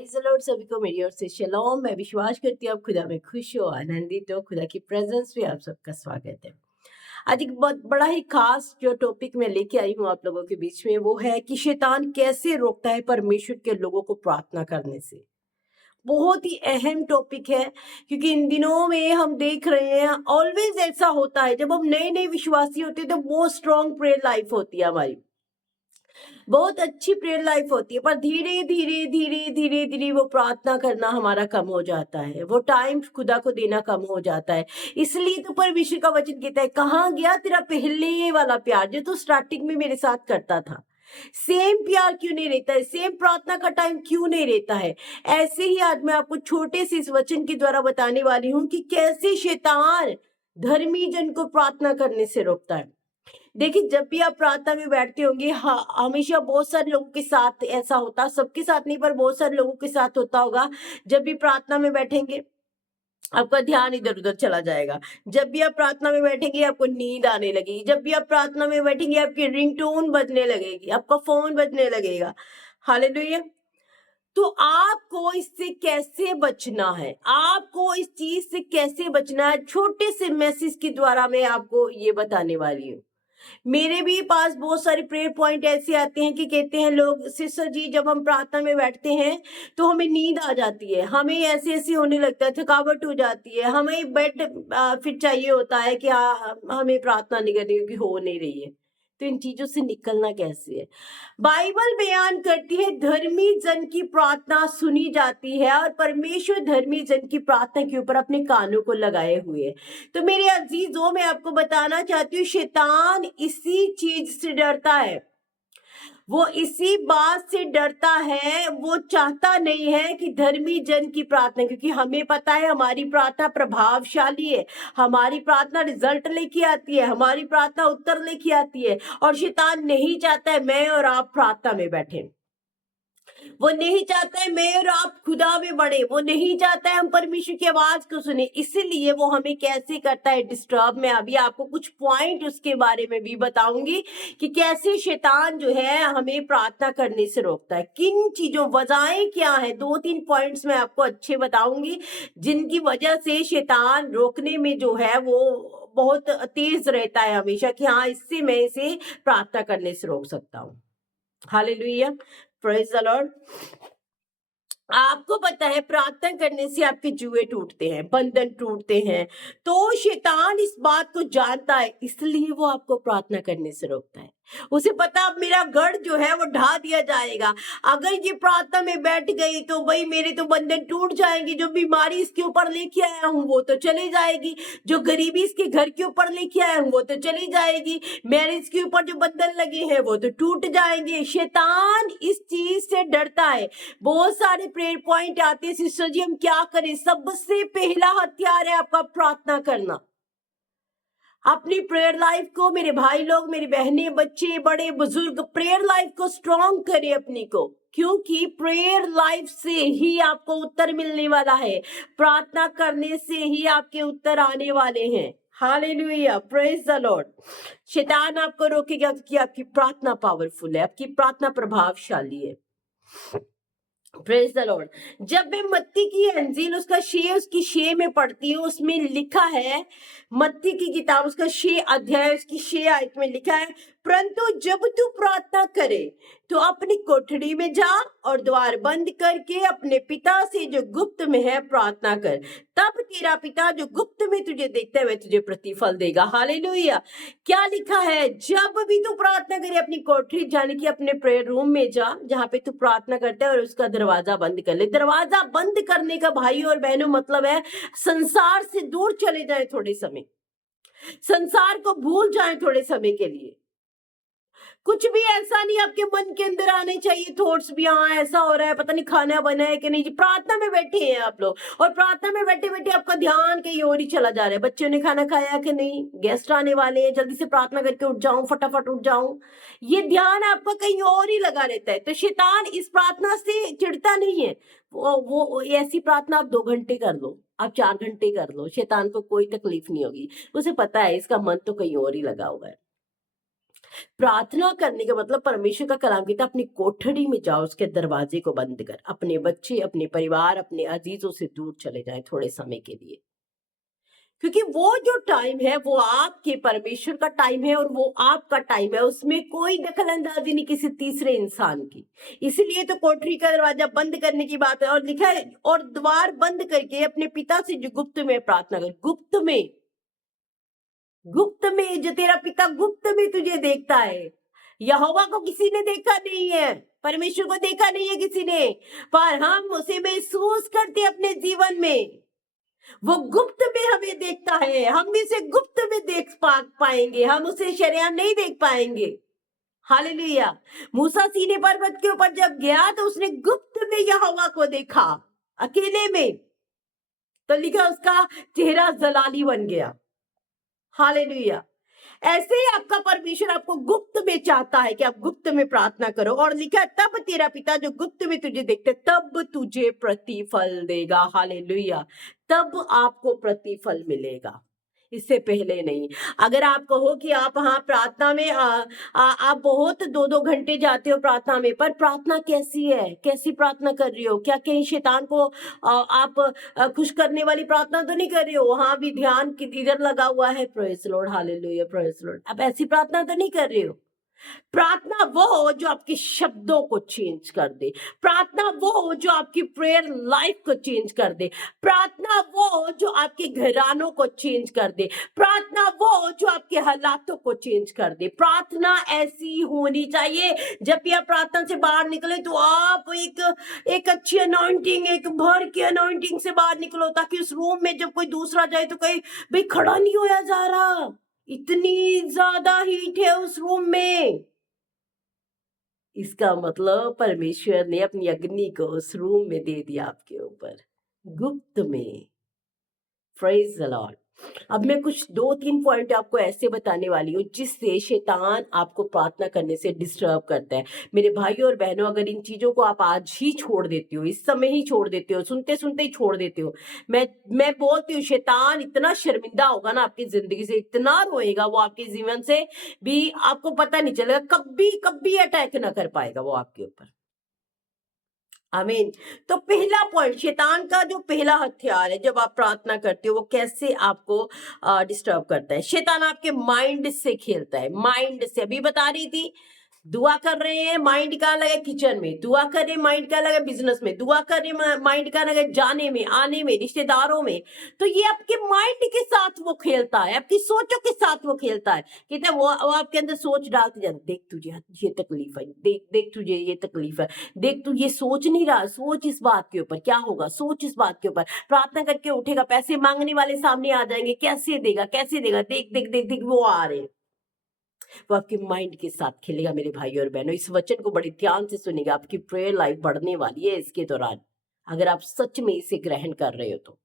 Praise the Lord. सभी को मेरी ओर से शलोम। मैं विश्वास करती हूँ आप खुदा में खुश हो, आनंदित हो। खुदा की प्रेजेंस में आप सबका स्वागत है। आज एक बहुत बड़ा ही खास जो टॉपिक मैं लेके आई हूँ आप लोगों के बीच में, वो है कि शैतान कैसे रोकता है परमेश्वर के लोगों को प्रार्थना करने से। बहुत ही अहम टॉपिक है, क्योंकि इन दिनों में हम देख रहे हैं ऑलवेज ऐसा होता है, जब हम नए नए विश्वासी होते हैं तो बहुत स्ट्रॉन्ग प्रेयर लाइफ होती है हमारी, बहुत अच्छी प्रेयर लाइफ होती है, पर धीरे धीरे धीरे धीरे धीरे वो प्रार्थना करना हमारा कम हो जाता है, वो टाइम खुदा को देना कम हो जाता है। इसलिए तो परमेश्वर का वचन कहता है, कहाँ गया तेरा पहले वाला प्यार जो तू स्टार्टिंग में मेरे साथ करता था। सेम प्यार क्यों नहीं रहता है, सेम प्रार्थना का टाइम क्यों नहीं रहता है। ऐसे ही आज मैं आपको छोटे से इस वचन के द्वारा बताने वाली हूँ कि कैसे शैतान धर्मी जन को प्रार्थना करने से रोकता है। देखिए, जब भी आप प्रार्थना में बैठते होंगे, हाँ, हमेशा बहुत सारे लोगों के साथ ऐसा होता, सबके साथ नहीं पर बहुत सारे लोगों के साथ होता होगा। जब भी प्रार्थना में बैठेंगे, आपका ध्यान इधर-उधर चला जाएगा। जब भी आप प्रार्थना में बैठेंगे, आपको नींद आने लगेगी। जब भी आप प्रार्थना में बैठेंगे, आपकी रिंगटोन बजने लगेगी, आपका फ़ोन बजने लगेगा। हालेलुया! तो आपको इससे कैसे बचना है? आपको इस चीज़ से कैसे बचना है? छोटे से मैसेज के द्वारा मैं आपको ये बताने वाली हूँ। मेरे भी पास बहुत सारे प्रेयर पॉइंट ऐसे आते हैं कि कहते हैं लोग, सिस्टर जी जब हम प्रार्थना में बैठते हैं तो हमें नींद आ जाती है, हमें ऐसे ऐसे होने लगता है, थकावट हो जाती है, हमें बेड फिर चाहिए होता है कि हाँ, हमें प्रार्थना नहीं करनी क्योंकि हो नहीं रही है। तो इन चीजों से निकलना कैसे है? बाइबल बयान करती है, धर्मी जन की प्रार्थना सुनी जाती है और परमेश्वर धर्मी जन की प्रार्थना के ऊपर अपने कानों को लगाए हुए है। तो मेरे अजीजों, मैं आपको बताना चाहती हूँ, शैतान इसी चीज से डरता है, वो इसी बात से डरता है, वो चाहता नहीं है कि धर्मी जन की प्रार्थना, क्योंकि हमें पता है हमारी प्रार्थना प्रभावशाली है, हमारी प्रार्थना रिजल्ट लेके आती है, हमारी प्रार्थना उत्तर लेके आती है। और शैतान नहीं चाहता है मैं और आप प्रार्थना में बैठे, वो नहीं चाहता है मैं और आप खुदा में बढ़े, वो नहीं चाहता है हम परमेश्वर की आवाज को सुने। इसीलिए वो हमें कैसे करता है डिस्टर्ब। मैं अभी आपको कुछ पॉइंट उसके बारे में भी बताऊंगी कि कैसे शैतान जो है हमें प्रार्थना करने से रोकता है, किन चीजों, वजहें क्या है। 2-3 पॉइंट्स मैं आपको अच्छे बताऊंगी जिनकी वजह से शैतान रोकने में जो है वो बहुत तेज रहता है हमेशा, कि हाँ, इससे मैं इसे प्रार्थना करने से रोक सकता हूँ। Hallelujah, praise the Lord. आपको पता है प्रार्थना करने से आपके जुए टूटते हैं, बंधन टूटते हैं। तो शैतान इस बात को जानता है, इसलिए वो आपको प्रार्थना करने से रोकता है। उसे पता अब मेरा गढ़ जो है वो ढा दिया जाएगा, अगर ये प्रार्थना में बैठ गई तो भाई मेरे तो बंधन टूट जाएंगे, जो बीमारी इसके ऊपर लेके आया हूँ वो तो चली जाएगी, जो गरीबी इसके घर के ऊपर लेके आया हूँ वो तो चली जाएगी, मैरिज के ऊपर जो बंधन लगे हैं वो तो टूट जाएंगे। शैतान इस चीज से डरता है। बहुत सारे प्रेयर पॉइंट आते हैं, सिस्टर जी हम क्या करें? सबसे पहला हथियार है आपका प्रार्थना करना। अपनी प्रेयर लाइफ को, मेरे भाई लोग, मेरी बहनें, बच्चे, बड़े बुजुर्ग, प्रेयर लाइफ को स्ट्रॉन्ग करें अपनी को, क्योंकि प्रेयर लाइफ से ही आपको उत्तर मिलने वाला है, प्रार्थना करने से ही आपके उत्तर आने वाले हैं। Hallelujah, praise the Lord. शैतान आपको रोकेगा कि आपकी प्रार्थना पावरफुल है, आपकी प्रार्थना प्रभावशाली है। Praise the Lord. जब मैं मत्ती की अंजील उसकी शे में पढ़ती हूँ, उसमें लिखा है, मत्ती की किताब उसका 6 अध्याय उसकी 6 आयत में लिखा है, परंतु जब तू प्रार्थना करे तो अपनी कोठड़ी में जा और द्वार बंद करके अपने पिता से जो गुप्त में है प्रार्थना कर, तब तेरा पिता जो गुप्त में तुझे देखता है वह तुझे प्रतिफल देगा। हालेलुया। क्या लिखा है? जब भी तू प्रार्थना करे अपनी कोठरी, जाने की अपने प्रेयर रूम में जा जहां पे तू प्रार्थना करता है, और उसका दरवाजा बंद कर ले। दरवाजा बंद करने का भाई और बहनों मतलब है संसार से दूर चले जाए थोड़े समय, संसार को भूल जाए थोड़े समय के लिए। कुछ भी ऐसा नहीं आपके मन के अंदर आने चाहिए थॉट्स भी, हाँ ऐसा हो रहा है, पता नहीं खाना बना है कि नहीं। जी, प्रार्थना में बैठे हैं आप लोग, और प्रार्थना में बैठे बैठे आपका ध्यान कहीं और ही चला जा रहा है, बच्चों ने खाना खाया कि नहीं, गेस्ट आने वाले हैं, जल्दी से प्रार्थना करके उठ जाऊं, फटाफट उठ जाऊं, ये ध्यान आपका कहीं और ही लगा रहता है। तो शैतान इस प्रार्थना से चिढ़ता नहीं है। वो ऐसी प्रार्थना आप 2 घंटे कर लो, आप 4 घंटे कर लो, शैतान को कोई तकलीफ नहीं होगी। उसे पता है इसका मन तो कहीं और ही लगा हुआ है। प्रार्थना करने का मतलब परमेश्वर का कलाम कहता है अपनी कोठरी में जाओ, उसके दरवाजे को बंद कर, अपने बच्चे, अपने परिवार, अपने अजीजों से दूर चले जाएं थोड़े समय के लिए, क्योंकि वो जो टाइम है वो आपके परमेश्वर का टाइम है और वो आपका टाइम है, उसमें कोई दखल अंदाजी नहीं किसी तीसरे इंसान की। इसीलिए तो कोठरी का दरवाजा बंद करने की बात है, और लिखा है और द्वार बंद करके अपने पिता से जो गुप्त में प्रार्थना कर, गुप्त में, गुप्त में, जो तेरा पिता गुप्त में तुझे देखता है। यहोवा को किसी ने देखा नहीं है, परमेश्वर को देखा नहीं है किसी ने, पर हम उसे महसूस करते अपने जीवन में। वो गुप्त में हमें देखता है, हम इसे गुप्त में देख पाएंगे, हम उसे शरेआम नहीं देख पाएंगे। हालेलुया। मूसा सीने पर्वत के ऊपर जब गया तो उसने गुप्त में यहोवा को देखा, अकेले में, तो लिखा उसका चेहरा जलाली बन गया। हालेलुया। ऐसे ही आपका परमेश्वर आपको गुप्त में चाहता है कि आप गुप्त में प्रार्थना करो, और लिखा तब तेरा पिता जो गुप्त में तुझे देखते तब तुझे प्रतिफल देगा। हालेलुया। तब आपको प्रतिफल मिलेगा, इससे पहले नहीं। अगर आप कहो कि आप हाँ प्रार्थना में आप बहुत 2-2 घंटे जाते हो प्रार्थना में, पर प्रार्थना कैसी है, कैसी प्रार्थना कर रही हो? क्या कहीं शैतान को आप खुश करने वाली प्रार्थना तो नहीं कर रही हो? वहां भी ध्यान इधर लगा हुआ है, praise Lord, hallelujah, praise Lord. अब ऐसी प्रार्थना तो नहीं कर रही हो। प्रार्थना वो हो जो आपके शब्दों को चेंज कर दे, प्रार्थना वो हो जो आपकी प्रेयर लाइफ को चेंज कर दे, प्रार्थना वो हो जो आपके घरानों को चेंज कर दे, प्रार्थना वो हो जो आपके हालातों को चेंज कर दे। प्रार्थना ऐसी होनी चाहिए जब भी आप प्रार्थना से बाहर निकले तो आप एक अच्छी अनॉइंटिंग, एक भर की अनॉइंटिंग से बाहर निकलो, ताकि उस रूम में जब कोई दूसरा जाए तो कहीं भाई खड़ा नहीं होया जा रहा, इतनी ज्यादा हीट है उस रूम में। इसका मतलब परमेश्वर ने अपनी अग्नि को उस रूम में दे दिया आपके ऊपर, गुप्त में। Praise the Lord. अब मैं कुछ 2-3 पॉइंट आपको ऐसे बताने वाली हूँ जिससे शैतान आपको प्रार्थना करने से डिस्टर्ब करता है। मेरे भाइयों और बहनों, अगर इन चीजों को आप आज ही छोड़ देते हो, इस समय ही छोड़ देते हो, सुनते सुनते ही छोड़ देते हो, मैं बोलती हूँ शैतान इतना शर्मिंदा होगा ना आपकी जिंदगी से, इतना रोएगा वो आपके जीवन से भी, आपको पता नहीं चलेगा, कभी कभी अटैक ना कर पाएगा वो आपके ऊपर। आमीन। तो पहला पॉइंट, शैतान का जो पहला हथियार है जब आप प्रार्थना करते हो, वो कैसे आपको डिस्टर्ब करता है। शैतान आपके माइंड से खेलता है, माइंड से। अभी बता रही थी, दुआ कर रहे हैं, माइंड कहाँ लगे? किचन में। दुआ कर रहे हैं, माइंड कहाँ लगे? बिजनेस में। दुआ कर रहे हैं, माइंड कहाँ लगे? जाने में, आने में, रिश्तेदारों में। तो ये आपके माइंड के साथ वो खेलता है, आपकी सोचों के साथ वो खेलता है। कहते हैं वो आपके अंदर सोच डालते जाते, देख तुझे ये तकलीफ है, देख देख तुझे ये तकलीफ है, देख तू ये सोच नहीं रहा, सोच इस बात के ऊपर, क्या होगा, सोच इस बात के ऊपर। प्रार्थना करके उठेगा, पैसे मांगने वाले सामने आ जाएंगे, कैसे देगा, कैसे देगा, देख देख देख देख वो आ रहे हैं। वो आपके माइंड के साथ खेलेगा। मेरे भाई और बहनों, इस वचन को बड़े ध्यान से सुनिएगा, आपकी प्रेयर लाइफ बढ़ने वाली है इसके दौरान, अगर आप सच में इसे ग्रहण कर रहे हो तो।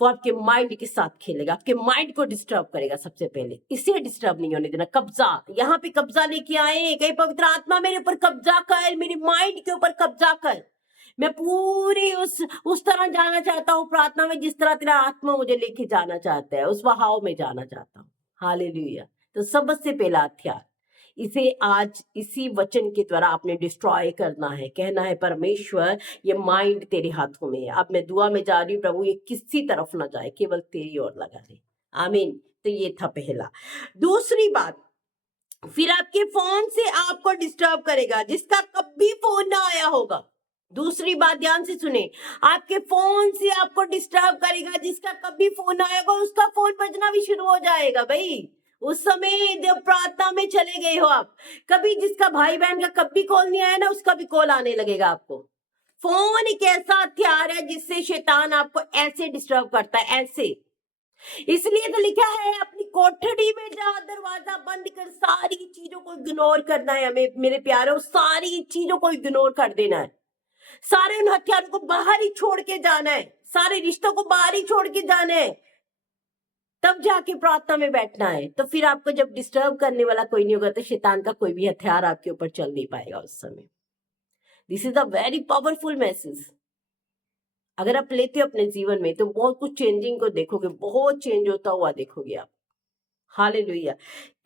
वो आपके माइंड के साथ खेलेगा, आपके माइंड को डिस्टर्ब करेगा। सबसे पहले इसे डिस्टर्ब नहीं होने देना। कब्जा, यहाँ पे कब्जा लेके आए, कहीं पवित्र आत्मा मेरे ऊपर कब्जा कर, मेरे माइंड के ऊपर कब्जा कर। मैं पूरी उस तरह जाना चाहता हूँ प्रार्थना में जिस तरह तेरा आत्मा मुझे लेके जाना चाहता है, उस बहाव में जाना चाहता हूँ। हालेलुया। तो सबसे पहला हथियार, इसे आज इसी वचन के द्वारा आपने डिस्ट्रॉय करना है। कहना है परमेश्वर ये माइंड तेरे हाथों में है। अब मैं दुआ में जा रही हूँ, प्रभु ये किसी तरफ ना जाए, केवल तेरी ओर लगा दे। आमीन। तो ये था पहला। दूसरी बात, फिर आपके फोन से आपको डिस्टर्ब करेगा जिसका कभी फोन ना आया होगा। दूसरी बात ध्यान से सुने, आपके फोन से आपको डिस्टर्ब करेगा जिसका कभी फोन आएगा, उसका फोन बजना भी शुरू हो जाएगा। भाई उस समय जब प्रार्थना में चले गए हो आप, कभी जिसका भाई बहन का कभी कॉल नहीं आया ना, उसका भी कॉल आने लगेगा आपको। फोन एक ऐसा हथियार है जिससे शैतान आपको ऐसे डिस्टर्ब करता है, ऐसे। इसलिए तो लिखा है अपनी कोठरी में जा, दरवाजा बंद कर, सारी चीजों को इग्नोर करना है हमें। मेरे प्यारों, सारी चीजों को इग्नोर कर देना है, सारे उन हथियारों को बाहर ही छोड़ के जाना है, सारे रिश्तों को बाहर ही छोड़ के जाना है, तब जाके प्रार्थना में बैठना है। तो फिर आपको जब डिस्टर्ब करने वाला कोई नहीं होगा तो शैतान का कोई भी हथियार आपके ऊपर चल नहीं पाएगा उस समय। This is a very powerful message. अगर आप लेते हो अपने जीवन में तो बहुत कुछ चेंजिंग को देखोगे, बहुत चेंज होता हुआ देखोगे आप। हालेलुया।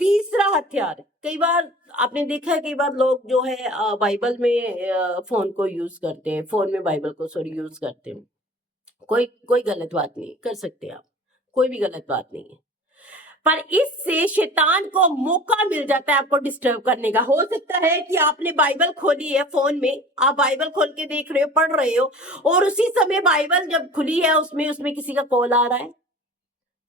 तीसरा हथियार, कई बार आपने देखा है, कई बार लोग जो है बाइबल में फ़ोन को यूज़ करते हैं, फ़ोन में बाइबल को सॉरी यूज़ करते हैं। कोई कोई गलत बात नहीं है, कर सकते हैं आप, कोई भी गलत बात नहीं है। पर इससे शैतान को मौका मिल जाता है आपको डिस्टर्ब करने का। हो सकता है कि आपने बाइबल खोली है फ़ोन में, आप बाइबल खोल के देख रहे हो, पढ़ रहे हो और उसी समय बाइबल जब खुली है उसमें उसमें किसी का कॉल आ रहा है।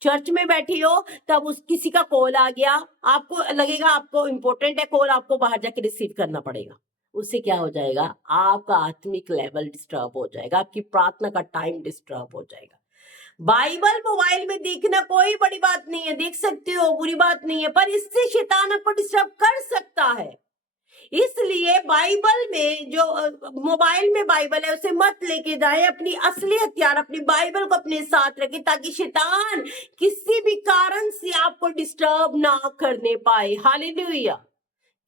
चर्च में बैठी हो तब उस किसी का कॉल आ गया, आपको लगेगा आपको इम्पोर्टेंट है कॉल, आपको बाहर जाके रिसीव करना पड़ेगा। उससे क्या हो जाएगा, आपका आत्मिक लेवल डिस्टर्ब हो जाएगा, आपकी प्रार्थना का टाइम डिस्टर्ब हो जाएगा। बाइबल मोबाइल में देखना कोई बड़ी बात नहीं है, देख सकते हो, बुरी बात नहीं है, पर इससे शैतान आपको डिस्टर्ब कर सकता है। इसलिए बाइबल में जो मोबाइल में बाइबल है उसे मत लेके जाए, अपनी असली हथियार अपनी बाइबल को अपने साथ रखें ताकि शैतान किसी भी कारण से आपको डिस्टर्ब ना करने पाए। हालेलुया।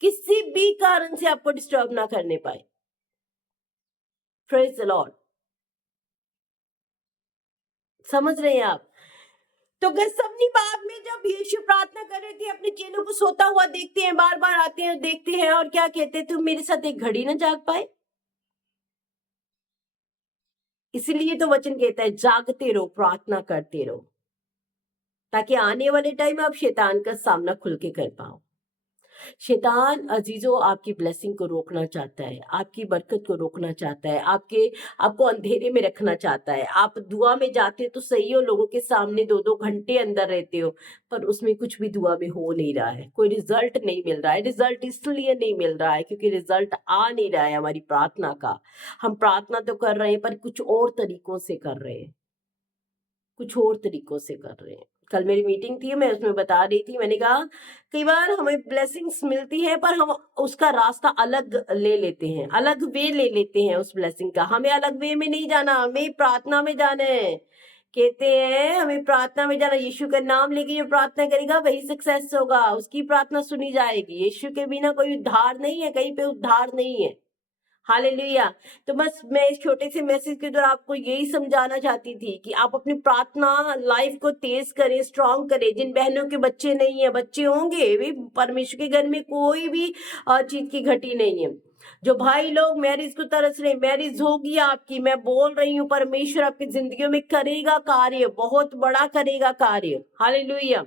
किसी भी कारण से आपको डिस्टर्ब ना करने पाए। Praise the Lord. समझ रहे हैं आप? तो गethसेमनी बाग में जब यीशु प्रार्थना कर रहे थे, अपने चेलों को सोता हुआ देखते हैं, बार बार आते हैं, देखते हैं और क्या कहते हैं, तुम मेरे साथ एक घड़ी ना जाग पाए। इसलिए तो वचन कहता है जागते रहो, प्रार्थना करते रहो, ताकि आने वाले टाइम में आप शैतान का सामना खुल के कर पाओ। शैतान अजीजों आपकी ब्लेसिंग को रोकना चाहता है, आपकी बरकत को रोकना चाहता है, आपको अंधेरे में रखना चाहता है। आप दुआ में जाते हो तो सही हो, लोगों के सामने 2-2 घंटे अंदर रहते हो, पर उसमें कुछ भी दुआ में हो नहीं रहा है, कोई रिजल्ट नहीं मिल रहा है। रिजल्ट इसलिए नहीं मिल रहा है क्योंकि रिजल्ट आ नहीं रहा है हमारी प्रार्थना का। हम प्रार्थना तो कर रहे हैं पर कुछ और तरीकों से कर रहे हैं, कुछ और तरीकों से कर रहे हैं। कल मेरी मीटिंग थी, मैं उसमें बता रही थी, मैंने कहा कई बार हमें ब्लेसिंग्स मिलती है पर हम उसका रास्ता अलग ले लेते हैं, अलग वे ले लेते हैं उस ब्लेसिंग का। हमें अलग वे में नहीं जाना, हमें प्रार्थना में जाना है। कहते हैं हमें प्रार्थना में जाना, यीशु का नाम लेके जो प्रार्थना करेगा वही सक्सेस होगा, उसकी प्रार्थना सुनी जाएगी। यीशु के बिना कोई उद्धार नहीं है, कहीं पे उद्धार नहीं है। हालेलुया। तो बस मैं इस छोटे से मैसेज के द्वारा आपको यही समझाना चाहती थी कि आप अपनी प्रार्थना लाइफ को तेज करें, स्ट्रांग करें। जिन बहनों के बच्चे नहीं है, बच्चे होंगे भी, परमेश्वर के घर में कोई भी चीज की घटी नहीं है। जो भाई लोग मैरिज को तरस रहे, मैरिज होगी आपकी, मैं बोल रही हूँ परमेश्वर आपकी जिंदगियों में करेगा कार्य, बहुत बड़ा करेगा कार्य। हालेलुया।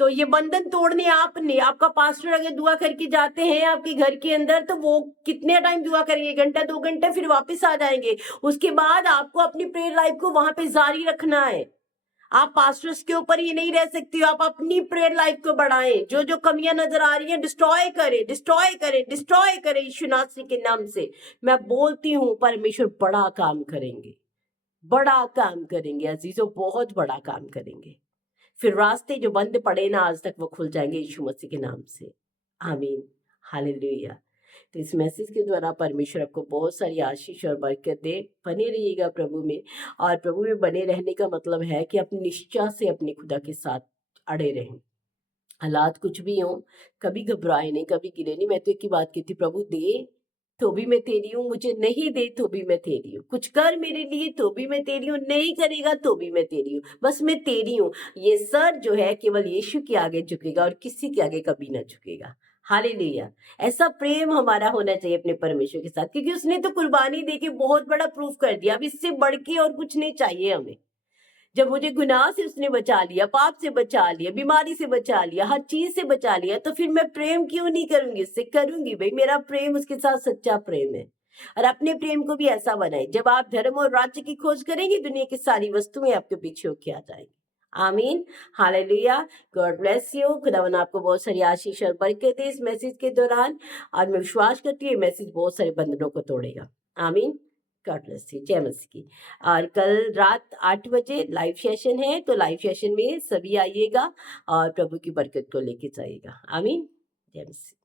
तो ये बंधन तोड़ने आपने, आपका पास्टर अगर दुआ करके जाते हैं आपके घर के अंदर, तो वो कितने टाइम दुआ करेंगे, घंटा 2 घंटे, फिर वापस आ जाएंगे। उसके बाद आपको अपनी प्रेयर लाइफ को वहां पे जारी रखना है। आप पास्टर्स के ऊपर ही नहीं रह सकती हो, आप अपनी प्रेयर लाइफ को बढ़ाएं। जो जो कमियां नजर आ रही हैं डिस्ट्रॉय करें, डिस्ट्रॉय करें, डिस्ट्रॉय करें यीशु नासरी के नाम से। मैं बोलती हूँ परमेश्वर बड़ा काम करेंगे, बड़ा काम करेंगे अजीजों, बहुत बड़ा काम करेंगे। फिर रास्ते जो बंद पड़े ना आज तक, वो खुल जाएंगे यीशु मसीह के नाम से। आमीन। हालेलुया। तो इस मैसेज के द्वारा परमेश्वर आपको बहुत सारी आशीष और बरकत दे। बने रहिएगा प्रभु में, और प्रभु में बने रहने का मतलब है कि अपनी निष्ठा से अपने खुदा के साथ अड़े रहें। हालात कुछ भी हो, कभी घबराए नहीं, कभी गिरे नहीं। मैं तो एक ही बात कहती, प्रभु दे तो भी मैं तेरी हूँ, मुझे नहीं दे तो भी मैं तेरी हूँ, कुछ कर मेरे लिए तो भी मैं तेरी हूँ, नहीं करेगा तो भी मैं तेरी हूँ, बस मैं तेरी हूँ। ये सर जो है केवल यीशु के आगे झुकेगा और किसी के आगे कभी ना झुकेगा। हालेलुया। ऐसा प्रेम हमारा होना चाहिए अपने परमेश्वर के साथ, क्योंकि उसने तो कुर्बानी देके बहुत बड़ा प्रूफ कर दिया। अब इससे बढ़ के और कुछ नहीं चाहिए हमें। जब मुझे गुनाह से उसने बचा लिया, पाप से बचा लिया, बीमारी से बचा लिया, हर चीज से बचा लिया, तो फिर मैं प्रेम क्यों नहीं करूंगी उससे? करूंगी भाई, मेरा प्रेम उसके साथ सच्चा प्रेम है। और अपने प्रेम को भी ऐसा बनाए, जब आप धर्म और राज्य की खोज करेंगे दुनिया की सारी वस्तुएं आपके पीछे होके आ जाएंगी। आमीन। हालेलुया। God bless you. खुदावन आपको बहुत सारी आशीष और बरकत दे इस मैसेज के दौरान, और मैं विश्वास करती हूँ ये मैसेज बहुत सारे बंधनों को तोड़ेगा। आमीन। God bless you. जय मसीह की। और कल रात 8 बजे लाइव सेशन है, तो लाइव सेशन में सभी आइएगा और प्रभु की बरकत को लेके जाइएगा। आमीन। जय मसीह।